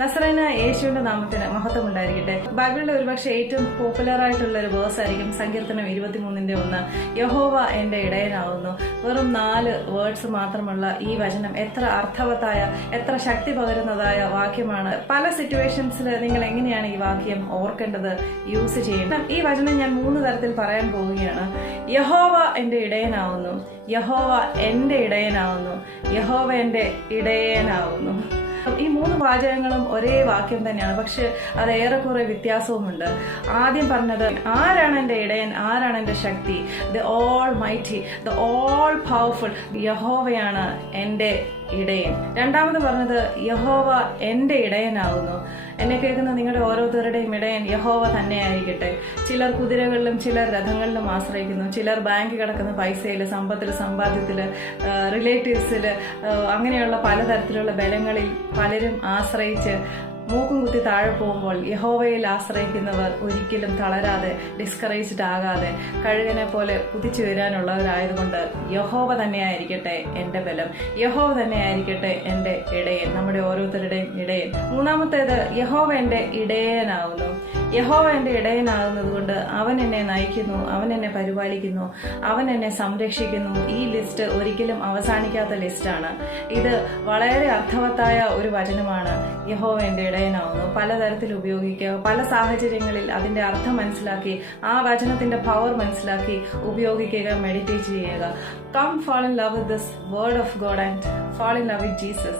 നസ്രേന യേശുവിന്റെ നാമത്തിന് മഹത്വം ഉണ്ടായിരിക്കട്ടെ. ബൈബിളിലെ ഒരുപക്ഷെ ഏറ്റവും പോപ്പുലർ ആയിട്ടുള്ള ഒരു വേഴ്സ് ആയിരിക്കും സങ്കീർത്തനം 23:1. യഹോവ എന്റെ ഇടയനാവുന്നു. വെറും 4 വേർഡ്സ് മാത്രമുള്ള ഈ വചനം എത്ര അർത്ഥവത്തായ, എത്ര ശക്തി പകരുന്നതായ വാക്യമാണ്. പല സിറ്റുവേഷൻസിൽ നിങ്ങൾ എങ്ങനെയാണ് ഈ വാക്യം ഓർക്കേണ്ടത്, യൂസ് ചെയ്യേണ്ടത്? ഈ വചനം ഞാൻ 3 തരത്തിൽ പറയാൻ പോവുകയാണ്. യഹോവ എന്റെ ഇടയനാവുന്നു, യഹോവ എന്റെ ഇടയനാവുന്നു, യഹോവ എന്റെ ഇടയനാവുന്നു. ഈ 3 വാചകങ്ങളും ഒരേ വാക്യം തന്നെയാണ്, പക്ഷെ അത് ഏറെക്കുറെ വ്യത്യാസവുമുണ്ട്. ആദ്യം പറഞ്ഞത് ആരാണ് എൻ്റെ ഇടയൻ, ആരാണ് എൻ്റെ ശക്തി? The almighty, the all powerful യഹോവയാണ് എൻ്റെ ഇടയൻ. രണ്ടാമത് പറഞ്ഞത് യഹോവ എൻ്റെ ഇടയനാവുന്നു. എന്നെ കേൾക്കുന്ന നിങ്ങളുടെ ഓരോരുത്തരുടെയും ഇടയൻ യഹോവ തന്നെയായിരിക്കട്ടെ. ചിലർ കുതിരകളിലും ചിലർ രഥങ്ങളിലും ആശ്രയിക്കുന്നു, ചിലർ ബാങ്ക് കിടക്കുന്ന പൈസയിൽ, സമ്പാദ്യത്തിൽ, റിലേറ്റീവ്സിൽ, അങ്ങനെയുള്ള പലതരത്തിലുള്ള ബലങ്ങളിൽ പലരും ആശ്രയിച്ച് മൂക്കും കുത്തി താഴെ പോകുമ്പോൾ യഹോവയിൽ ആശ്രയിക്കുന്നവർ ഒരിക്കലും തളരാതെ, ഡിസ്കറേജ്ഡ് ആകാതെ, കഴുകനെ പോലെ കുതിച്ചു വരാനുള്ളവരായതുകൊണ്ട് യഹോവ തന്നെയായിരിക്കട്ടെ എൻ്റെ ബലം, യഹോവ തന്നെയായിരിക്കട്ടെ എൻ്റെ ഇടയൻ, നമ്മുടെ ഓരോരുത്തരുടെയും ഇടയൻ. മൂന്നാമത്തേത് യഹോവ എൻ്റെ ഇടയനാവുന്നു. യഹോവ എൻ്റെ ഇടയനാകുന്നത് കൊണ്ട് അവൻ എന്നെ നയിക്കുന്നു, അവൻ എന്നെ പരിപാലിക്കുന്നു, അവൻ എന്നെ സംരക്ഷിക്കുന്നു. ഈ ലിസ്റ്റ് ഒരിക്കലും അവസാനിക്കാത്ത ലിസ്റ്റാണ്. ഇത് വളരെ അർത്ഥവത്തായ ഒരു വചനമാണ്. യഹോവ എൻ്റെ ഇടയനാവുന്നു പലതരത്തിൽ ഉപയോഗിക്കുക, പല സാഹചര്യങ്ങളിൽ അതിന്റെ അർത്ഥം മനസ്സിലാക്കി, ആ വചനത്തിന്റെ പവർ മനസ്സിലാക്കി ഉപയോഗിക്കുക, മെഡിറ്റേറ്റ് ചെയ്യുക. Come fall in love with this word of God and fall in love with Jesus.